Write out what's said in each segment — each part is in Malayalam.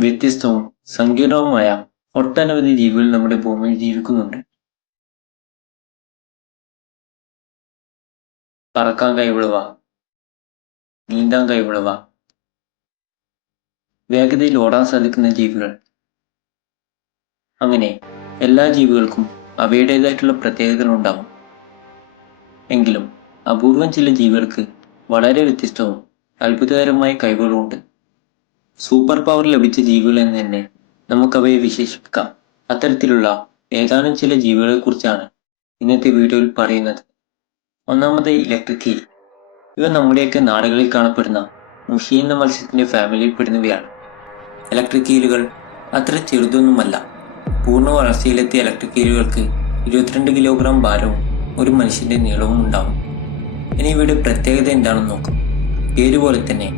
വ്യത്യസ്തവും സങ്കീർണവുമായ ഒട്ടനവധി ജീവികൾ നമ്മുടെ ഭൂമിയിൽ ജീവിക്കുന്നുണ്ട്. പറക്കാൻ കഴിവുള്ളവ നീന്താൻ കഴിവുള്ളവ വേഗതയിൽ ഓടാൻ സാധിക്കുന്ന ജീവികൾ. അങ്ങനെ എല്ലാ ജീവികൾക്കും അവയുടേതായിട്ടുള്ള പ്രത്യേകതകൾ ഉണ്ടാവും. എങ്കിലും അപൂർവം ചില ജീവികൾക്ക് വളരെ വ്യത്യസ്തവും അത്ഭുതകരമായ കഴിവുകളുമുണ്ട് സൂപ്പർ പവർ ലഭിച്ച ജീവികൾ എന്ന് തന്നെ നമുക്കവയെ വിശേഷിപ്പിക്കാം. അത്തരത്തിലുള്ള ഏതാനും ചില ജീവികളെ കുറിച്ചാണ് ഇന്നത്തെ വീഡിയോയിൽ പറയുന്നത്. ഒന്നാമത് ഇലക്ട്രിക് ഈൽ ഇവ നമ്മുടെയൊക്കെ നാടുകളിൽ കാണപ്പെടുന്ന മുഷി മത്സ്യത്തിന്റെ ഫാമിലിയിൽ പെടുന്നവയാണ്. ഇലക്ട്രിക് ഈലുകൾ അത്ര ചെറുതൊന്നുമല്ല. പൂർണ വളർച്ചയിലെത്തിയ ഇലക്ട്രിക് ഈലുകൾക്ക് ഇരുപത്തിരണ്ട് കിലോഗ്രാം ഭാരവും ഒരു മനുഷ്യന്റെ നീളവും ഉണ്ടാവും. ഇനി ഇവയുടെ പ്രത്യേകത എന്താണെന്ന് നോക്കാം. പേരുപോലെ തന്നെ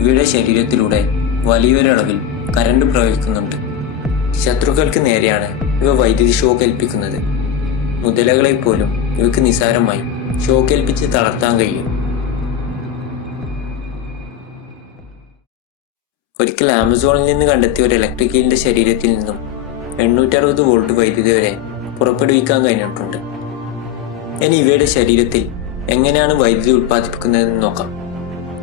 ഇവയുടെ ശരീരത്തിലൂടെ വലിയൊരളവിൽ കരണ്ട് പ്രവഹിക്കുന്നുണ്ട്. ശത്രുക്കൾക്ക് നേരെയാണ് ഇവ വൈദ്യുതി ഷോക്ക് ഏൽപ്പിക്കുന്നത്. മുതലകളെ പോലും ഇവയ്ക്ക് നിസാരമായി ഷോക്ക് ഏൽപ്പിച്ച് തളർത്താൻ കഴിയും. ഒരിക്കൽ ആമസോണിൽ നിന്ന് കണ്ടെത്തിയ ഒരു ഇലക്ട്രിക് ഈലിന്റെ ശരീരത്തിൽ നിന്നും എണ്ണൂറ്ററുപത് വോൾട്ട് വൈദ്യുതി വരെ പുറപ്പെടുവിക്കാൻ കഴിഞ്ഞിട്ടുണ്ട്. ഇനി ഇവയുടെ ശരീരത്തിൽ എങ്ങനെയാണ് വൈദ്യുതി ഉൽപ്പാദിപ്പിക്കുന്നതെന്ന് നോക്കാം.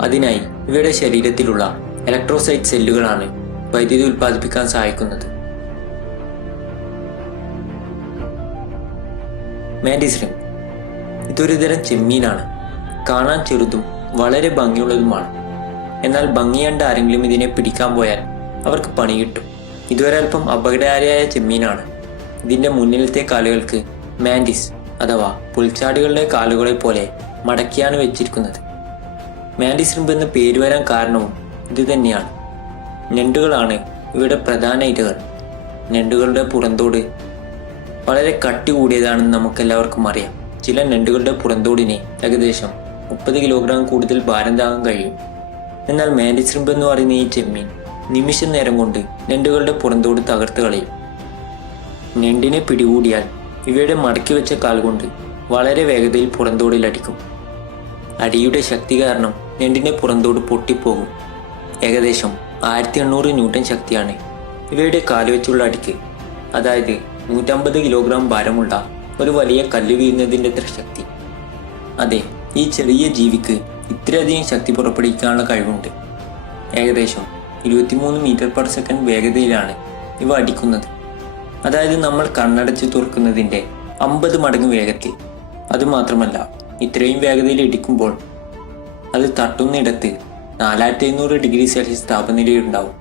അതിനായി ഇവയുടെ ശരീരത്തിലുള്ള ഇലക്ട്രോസൈറ്റ് സെല്ലുകളാണ് വൈദ്യുതി ഉൽപ്പാദിപ്പിക്കാൻ സഹായിക്കുന്നത്. മാൻഡിസ്രിം ഇതൊരു തരം ചെമ്മീനാണ്. കാണാൻ ചെറുതും വളരെ ഭംഗിയുള്ളതുമാണ്. എന്നാൽ ഭംഗിയണ്ട് ആരെങ്കിലും ഇതിനെ പിടിക്കാൻ പോയാൽ അവർക്ക് പണി കിട്ടും. ഇതൊരൽപ്പം അപകടകാരിയായ ചെമ്മീനാണ്. ഇതിന്റെ മുന്നിലത്തെ കാലുകൾക്ക് മാൻഡിസ് അഥവാ പുൽച്ചാടികളുടെ കാലുകളെ പോലെ മടക്കിയാണ് വെച്ചിരിക്കുന്നത്. മാൻഡിസ് റിംബ് എന്ന പേര് വരാൻ കാരണവും ഇത് തന്നെയാണ്. ഞണ്ടുകളാണ് ഇവയുടെ പ്രധാന ഇരകൾ. ഞണ്ടുകളുടെ പുറന്തോട് വളരെ കട്ടി കൂടിയതാണെന്ന് നമുക്കെല്ലാവർക്കും അറിയാം. ചില ഞണ്ടുകളുടെ പുറന്തോടിന് ഏകദേശം മുപ്പത് കിലോഗ്രാം കൂടുതൽ ഭാരം താങ്ങാൻ കഴിയും. എന്നാൽ മാൻഡിസ് എന്ന് പറയുന്ന ഈ ചെമ്മീൻ നിമിഷ നേരം കൊണ്ട് ഞണ്ടുകളുടെ പുറന്തോട് തകർത്ത് കളയും. ഞണ്ടിനെ പിടികൂടിയാൽ ഇവയുടെ മടക്കി വെച്ച കാൽ കൊണ്ട് വളരെ വേഗതയിൽ പുറന്തോടിൽ അടിക്കും. അടിയുടെ ശക്തി കാരണം ഞണ്ടിന്റെ പുറന്തോട് പൊട്ടിപ്പോകും. ഏകദേശം ആയിരത്തി എണ്ണൂറ് ന്യൂട്ടൺ ശക്തിയാണ്. ഇവയുടെ കാലുവെച്ചുള്ള അടിക്ക് അതായത് നൂറ്റമ്പത് കിലോഗ്രാം ഭാരമുള്ള ഒരു വലിയ കല്ല് വീഴുന്നതിന്റെ അത്ര ശക്തി അതെ ഈ ചെറിയ ജീവിക്ക് ഇത്രയധികം ശക്തി പുറപ്പെടുവിക്കാനുള്ള കഴിവുണ്ട്. ഏകദേശം ഇരുപത്തിമൂന്ന് മീറ്റർ പെർ സെക്കൻഡ് വേഗതയിലാണ് ഇവ അടിക്കുന്നത്. അതായത് നമ്മൾ കണ്ണടച്ച് തുറക്കുന്നതിന്റെ അമ്പത് മടങ്ങ് വേഗത്തിൽ. അതുമാത്രമല്ല ഇത്രയും വേഗതയിൽ ഇടിക്കുമ്പോൾ അത് തട്ടുന്നിടത്ത് നാലായിരത്തി അഞ്ഞൂറ് ഡിഗ്രി സെൽഷ്യസ് താപനിലയുണ്ടാവും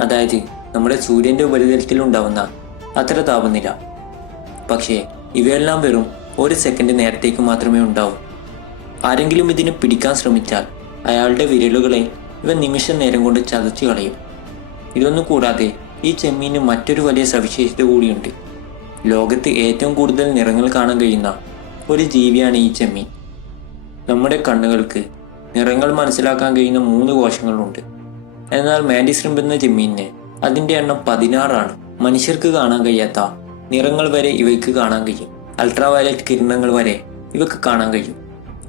അതായത് നമ്മുടെ സൂര്യന്റെ ഉപരിതലത്തിൽ ഉണ്ടാവുന്ന അത്ര താപനില. പക്ഷേ ഇവയെല്ലാം വെറും ഒരു സെക്കൻഡ് നേരത്തേക്ക് മാത്രമേ ഉണ്ടാവൂ. ആരെങ്കിലും ഇതിനെ പിടിക്കാൻ ശ്രമിച്ചാൽ അയാളുടെ വിരലുകളെ ഇവ നിമിഷ നേരം കൊണ്ട് ചതച്ചു കളയും. ഇതൊന്നും കൂടാതെ ഈ ചെമ്മീന് മറ്റൊരു വലിയ സവിശേഷത കൂടിയുണ്ട്. ലോകത്ത് ഏറ്റവും കൂടുതൽ നിറങ്ങൾ കാണാൻ കഴിയുന്ന ഒരു ജീവിയാണ് ഈ ചെമ്മീൻ. നമ്മുടെ കണ്ണുകൾക്ക് നിറങ്ങൾ മനസ്സിലാക്കാൻ കഴിയുന്ന മൂന്ന് കോശങ്ങളുണ്ട്. എന്നാൽ മാൻഡിസ്രിംബ് എന്ന ചെമ്മീനിന് അതിന്റെ എണ്ണം പതിനാറാണ്. മനുഷ്യർക്ക് കാണാൻ കഴിയാത്ത നിറങ്ങൾ വരെ ഇവയ്ക്ക് കാണാൻ കഴിയും. അൾട്രാവയലറ്റ് കിരണങ്ങൾ വരെ ഇവക്ക് കാണാൻ കഴിയും.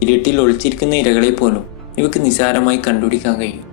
ഇരുട്ടിൽ ഒളിച്ചിരിക്കുന്ന ഇരകളെ പോലും ഇവക്ക് നിസാരമായി കണ്ടുപിടിക്കാൻ കഴിയും.